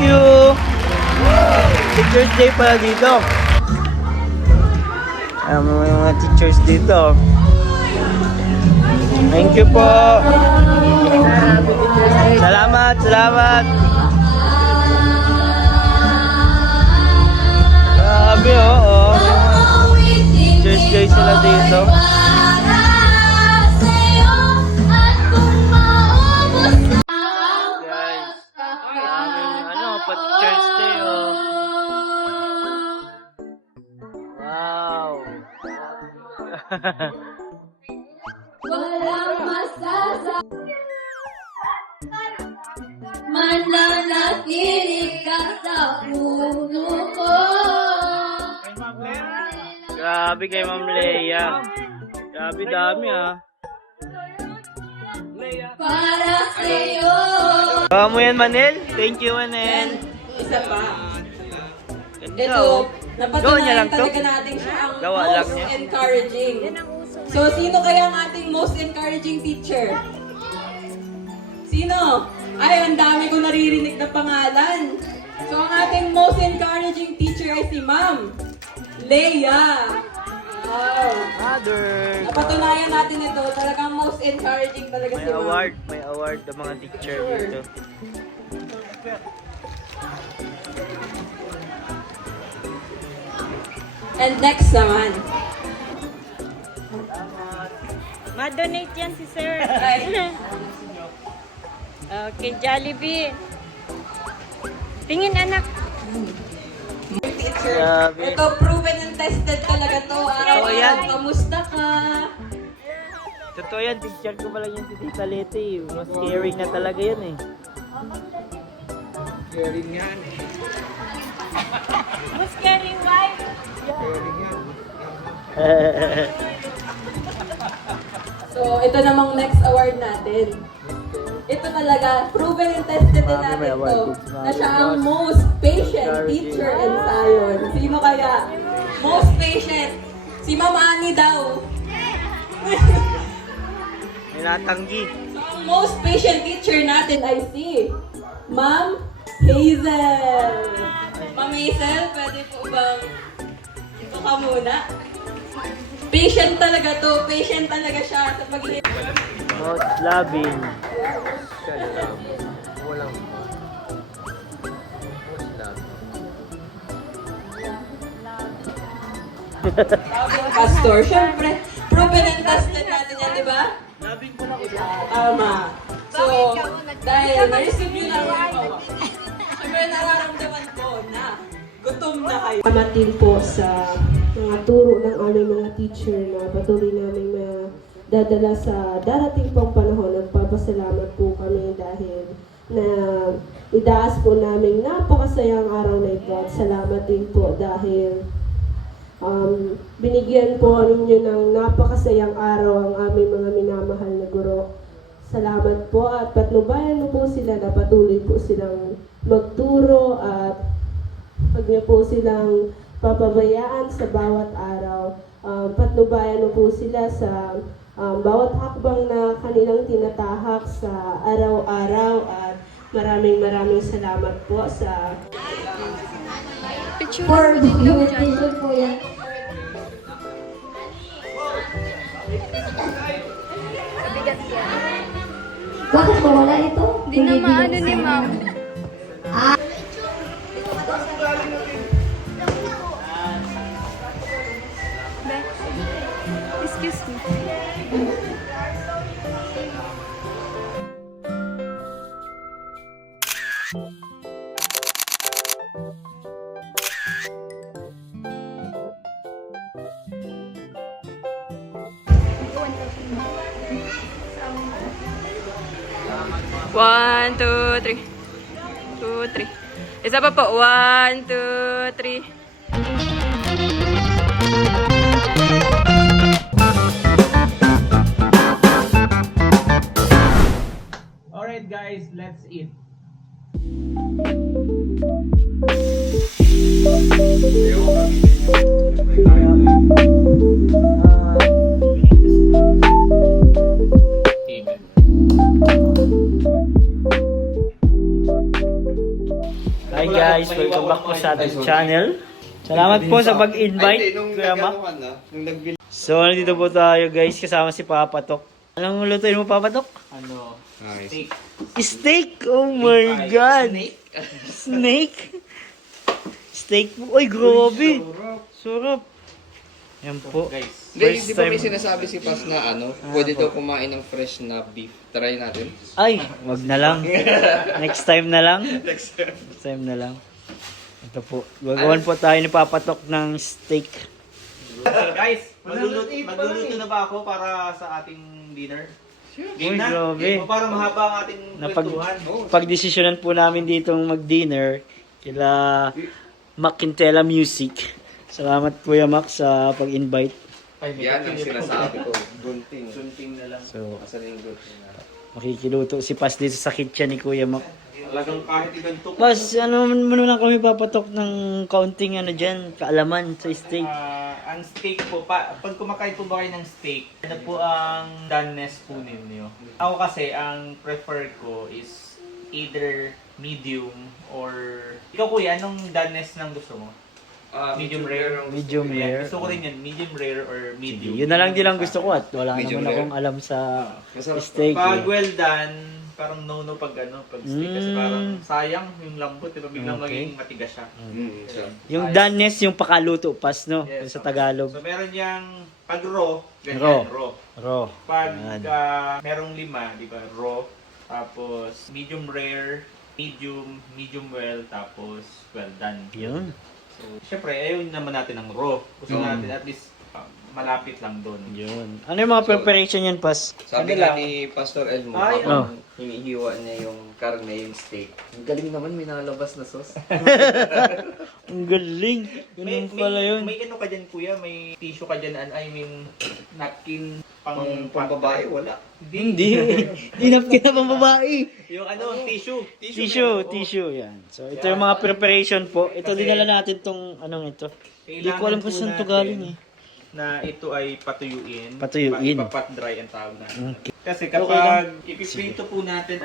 you. Teacher's Day pala dito. May mga teachers dito. Thank you po. Salamat, salamat. Grabe, oo. Teacher's Day sila dito. Guys, pa-Teacher's Day, oh. Wow. Walang mananatiling ka sa puno ko. Grabe kay Ma'am Leia. Grabe dami, ah. Para sa'yo. Bawa mo yan, Manel. Thank you, Manel. Isa pa. Ganda, Ito, oh. Gawa niya napatunayan lang to? talaga natin siya ang Gawa lang most niya? encouraging. So, sino kaya ang ating most encouraging teacher? Sino? Ay, ang dami ko naririnig na pangalan. So, ang ating most encouraging teacher ay si Ma'am Leia. Wow. Mother. Napatunayan natin ito. Talagang most encouraging talaga May si Ma'am. award. May award ng mga teacher Sure. dito. And next naman. Ma-donate yan si Sir. Ay, Okay, Jollibee. Tingin anak. teacher. Grabe. Ito, proven and tested talaga to. yan. Araw-araw, kamusta ka? Totoo yan, teacher ko pala yan si Tita Leti. Mas caring na talaga yan, eh. Who's carrying wife? So, ito namang next award natin. Ito talaga, proven and tested din Mami, may natin award to. din si Mami, Na siya ang boss. most patient teacher in Zion. Sino kaya? Most patient. Si Ma'am Annie daw. May natanggi. So, ang most patient teacher natin ay si Ma'am Hazel. Ma'am Hazel, pwede po bang ito ka muna? Patient talaga to. Patient talaga siya sa pagiging... Most loving. Pastor, syempre, proven and tested natin yan, di ba? Tama. So, dahil na-receive nyo na yung pawak, syempre nararamdaman ko na gutom na kayo. Salamat din po sa mga turo ng aming mga teacher na patuloy namin dadala sa darating pong panahon. Nagpapasalamat po kami dahil na idaas po namin napakasayang araw na ito. At salamat din po dahil binigyan po ninyo ng napakasayang araw ang aming mga minamahal na guro. Salamat po at patnubayan mo po sila na patuloy po silang magturo at huwag niyo po silang papabayaan sa bawat araw. Patnubayan mo po sila sa bawat hakbang na kanilang tinatahak sa araw-araw at maraming salamat po sa For documentation po yan. Bakit po wala ito? Hindi na maano ni ma'am. Excuse me. One, two, three. 2, 3. Isa pa po. 1, 2, 3. Alright guys, let's eat. guys, welcome back po sa ating channel. Salamat po sa pag-invite, Kuya Mac. So, nandito po tayo guys, kasama si Papa Tok. Anong lutuin mo, Papa Tok? Ano? Steak. Steak! Oh my God! Snake? Steak po. Uy, grabe! Sarap. Yan po. Guys. First Hindi ba may time. sinasabi si Pas na pwede daw kumain ng fresh na beef. Try natin. Ay, wag na lang. Next time na lang. Next time na lang. Ito po. Gagawan po tayo ni Papa Tok ng steak. Guys, magluluto na ba ako para sa ating dinner? Uy, grabe. O para mahaba ang ating kwentuhan. Pagdesisyonan po namin ditong mag-dinner kila Mac Quintela Music. Salamat Kuya Mac sa pag-invite. Yan ang sinasabi ko. Gunting. Sunting na lang. So, Asan yung gunting na? makikiluto si Pas dito sa kitchen ni Kuya Mac. Talagang kahit iganto ko. Pas, ano muna lang kami papatok ng kaunting ano dyan, kaalaman sa steak. Ang steak po, pag kumakain po ba kayo ng steak, ano po ang doneness po ninyo? Ako kasi, ang prefer ko is either medium or... Ikaw kuya, anong doneness ng gusto mo? Medium rare. Medium rare. Gusto ko rin yan, medium rare or medium. Yun na lang din ang gusto ko at wala Medium naman rare. akong alam sa Masarap. steak. Pag Eh. well done, parang no pag pag steak kasi parang sayang yung lambot, diba? Biglang Okay. magiging matigas siya. So, Yung doneness, yung pakaluto pas, no? Yes, Yung sa okay. Tagalog. So meron yang pag raw, ganyan, Raw. raw. Raw. Pag Yan. merong 5, di ba? Raw, tapos medium rare, medium well, tapos well done. Yun. So, syempre, ayaw naman natin ng raw. Gusto natin at least malapit lang doon. Yun. Ano yung mga preparation yan, pas? sabi Ano nga lang? ni Pastor Elmo, Ay, habang hinihiwa niya yung karne, yung steak. Ang galing naman, may nalabas na sauce. Ang galing. Ganun pala yun. May ano ka dyan, kuya? May tissue ka dyan, I mean, napkin pang Pang babae, wala. Hindi. Hinap ka na pang babae. Yung ano, tissue. Tissue. Yan. So, ito yung mga preparation po. Ito, Kasi- dinala natin tong anong ito. Hindi ko alam kung po saan ito natin galing eh. Na ito ay patuyuin. Patuyuin. Ipapat dry ang tawag na. Okay. Kasi kapag ipiprito po natin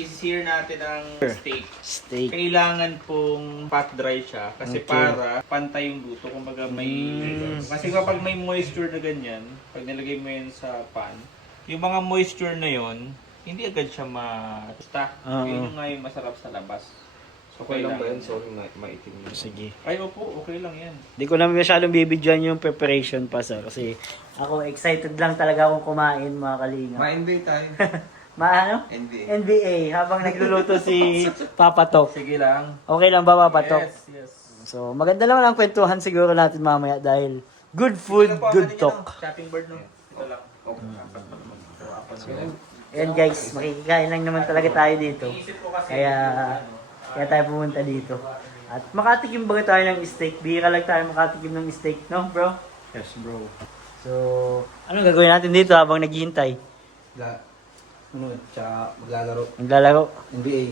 i-sear natin ang steak, Steak. kailangan pong pat dry siya kasi Okay. para pantay yung luto. Kumbaga kasi kapag may moisture na ganyan, pag nilagay mo yun sa pan, yung mga moisture na yon hindi agad siya matusta. Oo. Yun yung nga yung masarap sa labas. So, Okay lang ba yun? Sorry, maitim yun. Sige. Ay, opo, okay lang yan. Hindi ko na masyadong bibidyoan yung preparation pa sir. Kasi ako excited lang talaga akong kumain mga kalinga. Ma-NBA tayo. Ano? NBA. NBA. Habang nagluluto si Papa Tok. Sige lang. Okay lang ba Papa Tok? Yes. So maganda naman ang kwentuhan siguro natin mamaya dahil good food, good talk. Shopping board, no? Ito lang. Ayan guys, makikikain lang naman talaga tayo dito. Isip ko kasi, Kaya tayo pumunta dito. At makatikim ba tayo ng steak? Bira lang tayo makatikim ng steak, no bro? yes bro. So, ano gagawin natin dito habang naghihintay? Maglalaro. Maglalaro. NBA.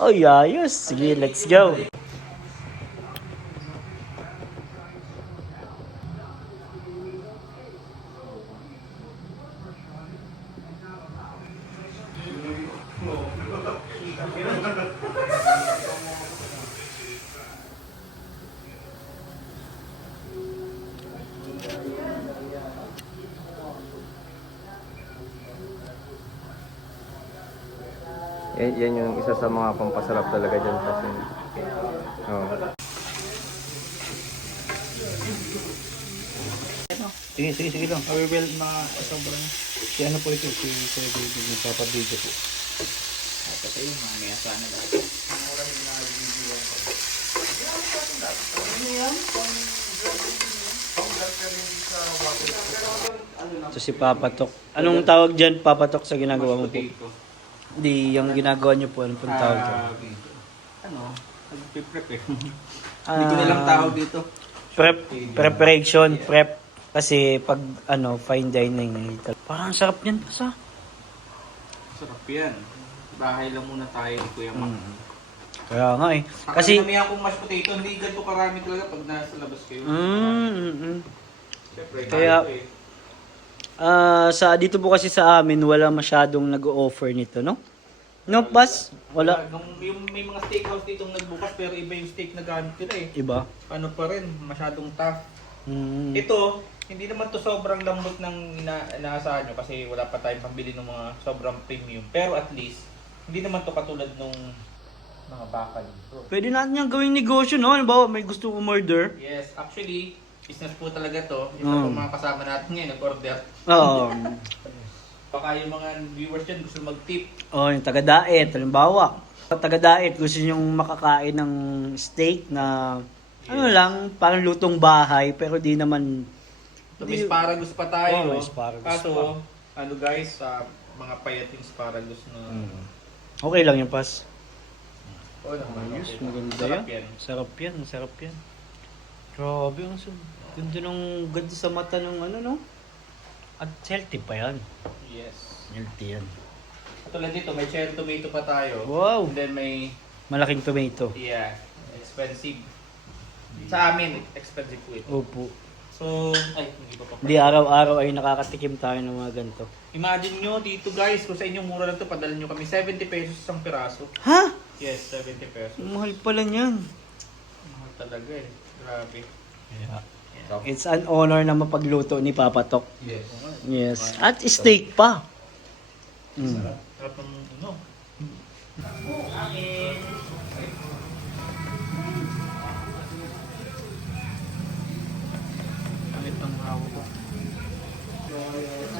Oh, ayos. Sige, let's go. Yan yung isa sa mga pampasarap talaga dyan kasi. Oh. Sige lang. I will sobrang. Si ano po ito? Si David nagpapabidyo po. Kasi yung mga may asana lahat. Ito si Papa Tok. Anong tawag dyan, Papa Tok, sa ginagawa mo po? Hindi, yung ginagawa niyo po, anong pong tawag dyan? Ano? Nag-prep eh. Hindi ko nilang tawag dito. Preparation, prep. Kasi pag fine dining, parang sarap niyan pa sa. Sarap yan. Bahay lang muna tayo ni Kuya Mac. Kaya nga eh. Kasi Kasi, namihan kong mashed potato, hindi ganito karami talaga pag nasa labas kayo. Siyempre, Kaya- tayo eh. sa dito po kasi sa amin, wala masyadong nag-o-offer nito, no? No, pas? Wala. Yung may mga steakhouse dito nagbukas pero iba yung steak na gamit nila eh. Iba? Ano pa rin, masyadong tough. Mm. Ito, hindi naman to sobrang lambot ng inaasahan nyo kasi wala pa tayong pambili ng mga sobrang premium. Pero at least, hindi naman to katulad nung mga baka dito. Pwede natin yung gawing negosyo, no? Halimbawa, may gusto umorder. Yes, actually, business po talaga to. Isa po mga kasama natin ngayon nag-order. Oo. Baka yung mga viewers dyan gusto mag-tip. Oh, yung taga-diet, halimbawa. Taga-diet, gusto nyong makakain ng steak na ano lang, parang lutong bahay, pero di naman... May asparagus pa tayo. Oh, may asparagus Kaso, ano guys, mga payat yung asparagus na... Okay lang yung pas. Oh, naman. Ayos, maganda Sarap yan. Sarap yan, masarap yan. Grabe, ang ganda ng ganda sa mata ng ano, no? At healthy pa yan. Yes. Healthy yan. Katulad dito, may cherry tomato pa tayo. Wow! And then may, Malaking tomato. yeah, expensive. Sa amin, expensive po ito. Opo. So, ay, hindi pa pa. Hindi araw-araw ay nakakatikim tayo ng mga ganito. Imagine nyo dito guys, kung sa inyong mura lang ito, padala nyo kami 70 pesos isang piraso. Ha? Yes, 70 pesos. Mahal pala niyan. Mahal talaga eh. Grabe. It's an honor na mapagluto ni Papa Tok. Yes. Yes. At steak pa. Mm. Sarap ng ano. Pangit ng hawa ko.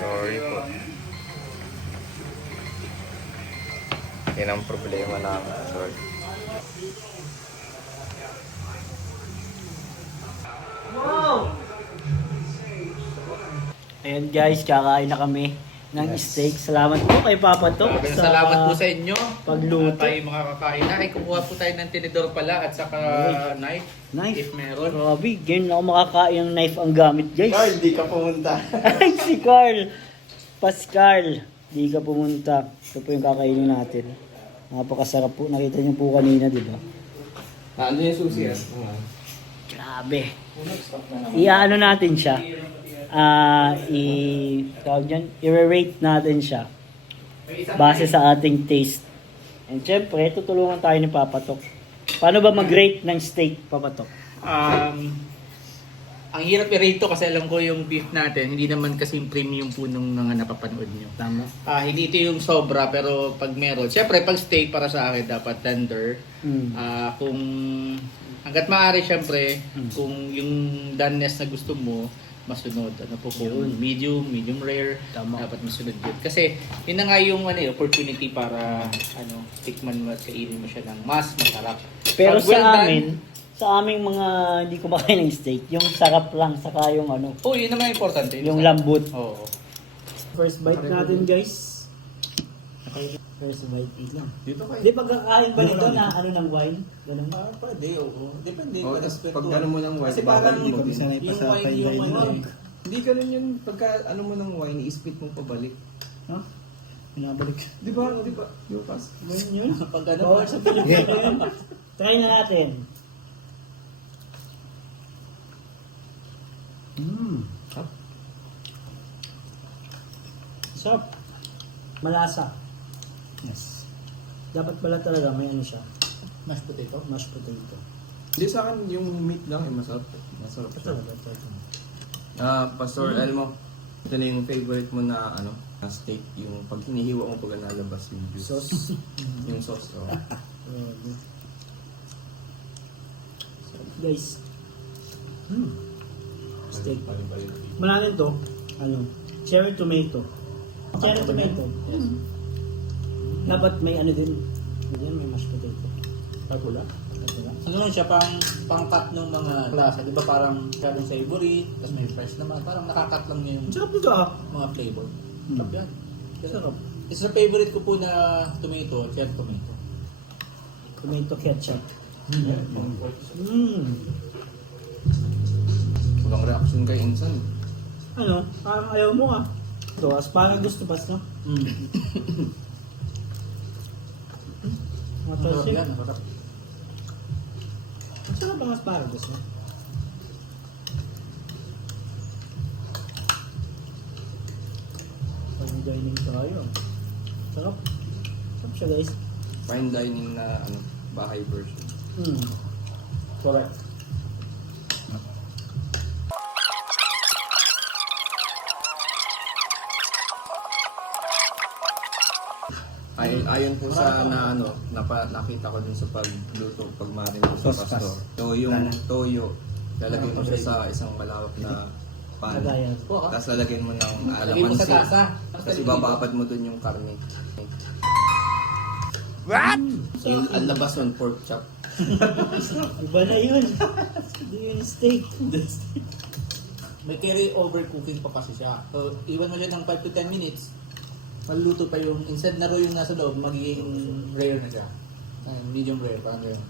Sorry po. Yan ang problema namin. Sorry. Ayan guys, kakain na kami ng steak. Salamat po kay Papa Tok Maraming salamat po sa inyo. pagluto. Tayo makakakain na. Ay, kukuha po tayo ng tinidor pala at saka knife. Knife. If meron. Grabe, ganyan lang ako makakain ng knife ang gamit guys. Carl, di ka pumunta. Ay, si Carl. Pascal, di ka pumunta. Ito po yung kakainin natin. Napakasarap po. Nakita niyo po kanina, di ba? Ano yung susi? Grabe. I-ano natin siya. I-rate natin siya. Base sa ating taste. And syempre, tutulungan tayo ni Papa Tok. Paano ba mag-rate ng steak, Papa Tok? Ang hirap i-rate to kasi alam ko yung beef natin, hindi naman kasing premium po nung mga napapanood nyo. Tama. Hindi ito yung sobra, pero pag meron, syempre pag steak para sa akin dapat tender. Kung hanggat maaari syempre, kung yung doneness na gusto mo, masunod. Ano po kung medium rare, Tama. dapat masunod yun. Kasi yun na nga yung opportunity para tikman mo at kainin mo siya ng mas masarap. Pero Pag well sa done, amin, sa aming mga hindi kumakain ng steak, yung sarap lang, saka yung ano, oh, yun naman importante. yung lambot. Oo. First bite natin, guys. Okay, first bite, eat lang. Hindi, pagkakain ba nito na ano ng wine? Ganun. Pwede, oo. Depende. Pag gano'n mo ng wine, Kasi parang babalik mo. yung wine yung ano. Hindi ganun yun. Pagka ano mo ng wine, i-split mo pabalik. Ha? Pinabalik. Di ba? Yung pas. Ganun yun? Pag ano Bawal sa Pilipino yun. Try na natin. Sarap. Malasa. Yes. Dapat pala talaga may ano siya. mashed potato. Mashed potato. Hindi sa akin, yung meat lang, masarap. Masarap siya. Pastor Elmo, ito na yung favorite mo na na steak, yung pag hinihiwa mo pag nalabas yung juice. Sauce. Yung sauce, oh. Guys. Steak. Malalim to. Cherry tomato. Cherry tomato. Yes. Dapat may ano din. Diyan may mashed potato. Pagula. Ano lang siya, pang-cut ng mga lasa. Di ba parang masyadong savory, tapos may fresh naman. Parang nakakat lang niya yung Sarap nito ah. mga flavor. Sarap yan. Sarap. Isa sa favorite ko po na tomato, cherry tomato. Tomato ketchup. Walang reaction kay Insan. Ano? Parang ayaw mo ah. Ito, asparagus to pas, no? Masarap yan, masarap. Ang sarap ang asparagus, no? Pag dining tayo. Sarap. Sarap siya guys. Fine dining na ano, bahay version. Correct. Ayon po sa na ano, nakita ko din sa pagluto, pagmarinate sa Sauce pastor. pas. So yung toyo, lalagyan mo siya sa isang malawak na pan. Kagaya. Tapos lalagyan mo ng Lagay mo sa alamansi. tasa. Tapos ibababad mo dun yung karne. So yung alabas nun, pork chop. Iba na yun. Hindi yun steak. May carry over cooking pa kasi siya. So, iwan mo siya ng 5 to 10 minutes. Maluluto pa yung, instead na raw yung nasa loob, magiging rare na siya. Medium rare, parang rare.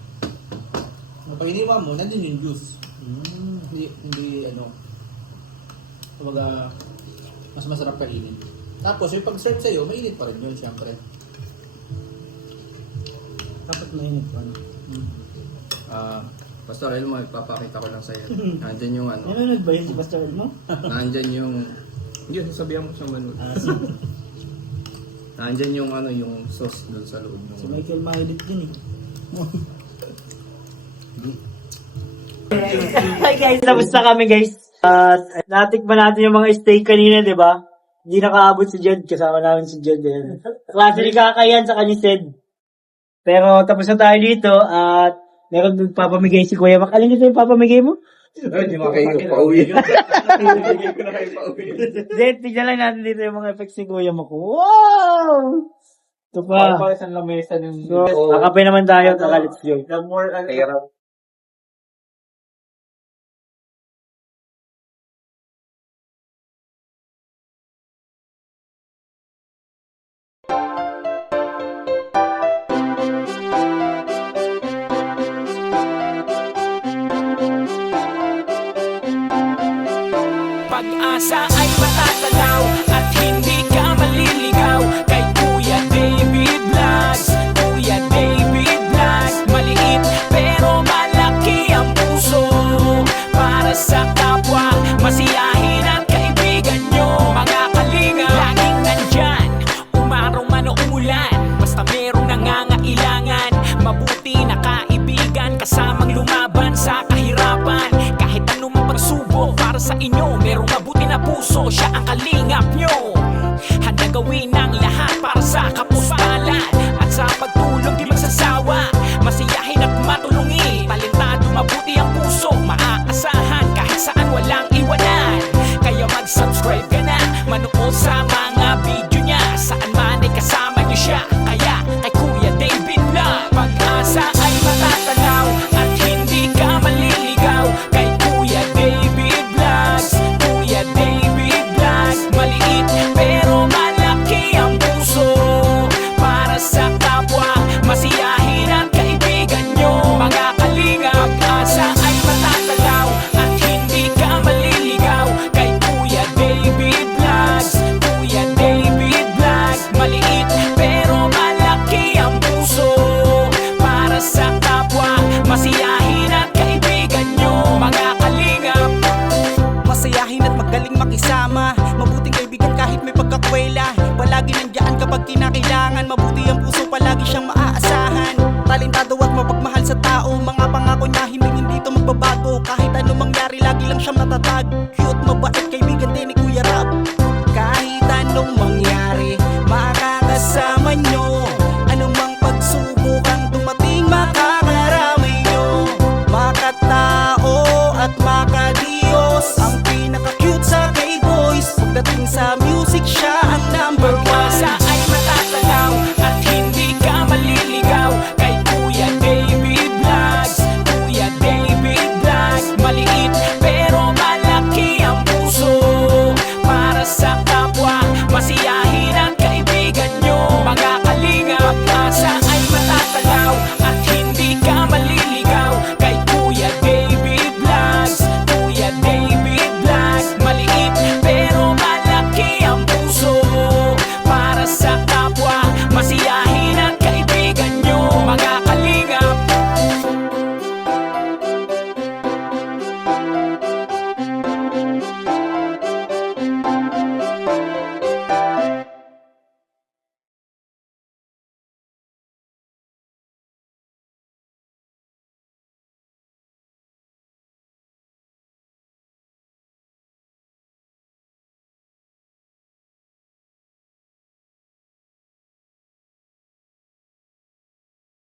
Pag iniwan mo, nandun yung juice. Hindi ano, kumbaga, mas masarap kainin. Tapos, yung pag-serve sa'yo, mainit pa rin yun, siyempre. Dapat mainit pa. Pastor Elmo, ipapakita ko lang sa'yo. Nandyan yung ano, Nanonood ba yun si Pastor mo? nandyan yung, yun, sabihan mo siya manood. Nandyan yung ano, yung sauce dun sa loob. Si Michael mahilit din eh. Hi guys, tapos na kami guys. At natikman natin yung mga steak kanina, di ba? Hindi nakaabot si Jed, kasama namin si Jed. Klase ni Kakayan sa kanya Sed. Pero tapos na tayo dito at meron nagpapamigay si Kuya Mac. Alin ito yung papamigay mo? Hindi mo kayo pauwi. Hindi ko na kayo pauwi. Zed, tignan lang natin dito yung mga effects ni Kuya Mac. Wow! Ito pa. isang lamesa ng... So, kakapay naman tayo. Let's go. The more, Pag-asa ay matatanaw at hindi ka maliligaw kay Kuya David Vlogs. Kuya David Vlogs, maliit pero malaki ang puso para sa kapwa, masiyahin at kaibigan nyo. Mga kalinga, laging nandyan, umaraw man o umulan, basta merong nangangailangan. Mabuti na kaibigan, kasamang lumaban sa kahirapan. Kahit anumang pagsubok para sa inyo, merong mabuti na puso, siya ang kalingap nyo. Handa gawin ang lahat para sa kapuspalad at sa pagtulong di magsasawa, masiyahin at matulungin. Talentado, mabuti ang puso, maaasahan kahit saan walang iwanan. Kaya mag-subscribe ka na, manood sa mga video niya, saan man ay kasama niyo siya. Kaya kay Kuya David Vlog, pag-asa ay matatanaw at hindi ka maliligaw kay Kuya David Vlogs. Kuya David Vlogs, maliit pero malaki ang puso para sa kapwa, masiyahin at kaibigan nyo. Mga kalinga, pag-asa ay matatanaw at hindi ka maliligaw kay Kuya David Vlogs. Kuya David Vlogs, maliit pero malaki ang puso para sa kapwa, masiyahin at kaibigan nyo. Mga kalinga, masayahin at magaling makisama, mabuting kaibigan kahit may pagkakwela. Palagi nandiyan kapag kinakailangan, mabuti ang puso, palagi siyang maaasahan. Talentado at mapagmahal sa tao, mga pangako niya hindi ito magbabago. Kahit ano mangyari, lagi lang siyang natatag. Cute, mabait,